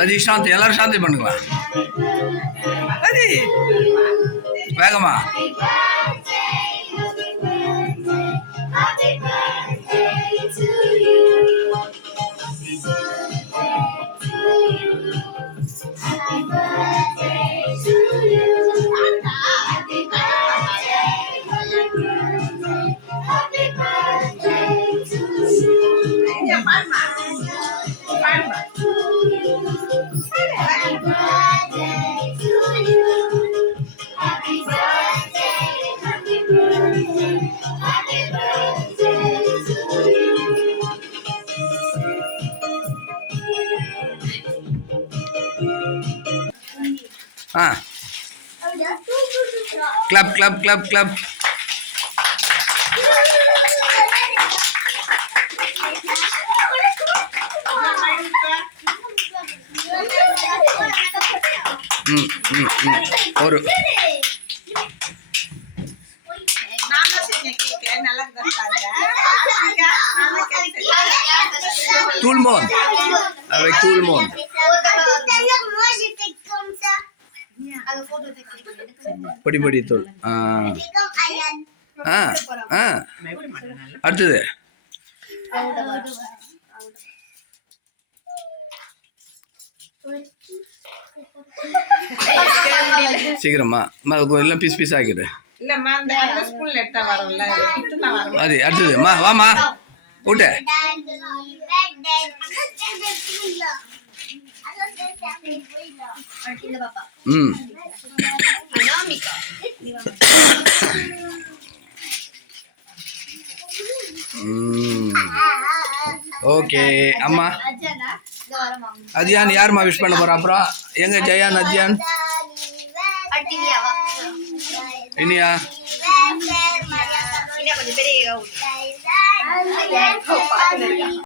அது சாந்தி, எல்லாரும் சாந்தி பண்ணுங்களா? அது வேகமா கிளப் கிளப் கிளப் கிளப். ஒரு tout le monde, avec tout le monde. படி படி தோல். அடுத்தது சீக்கிரமா எல்லாம் பீஸ் பீஸ் ஆக்கிடு. அது அடுத்தது மா வாமா ஊட்ட. ஓகே அம்மா அஜியான் யாருமா விஷ் பண்ண போறா? அப்புறம் எங்க ஜெயான் அஜியான் இனியா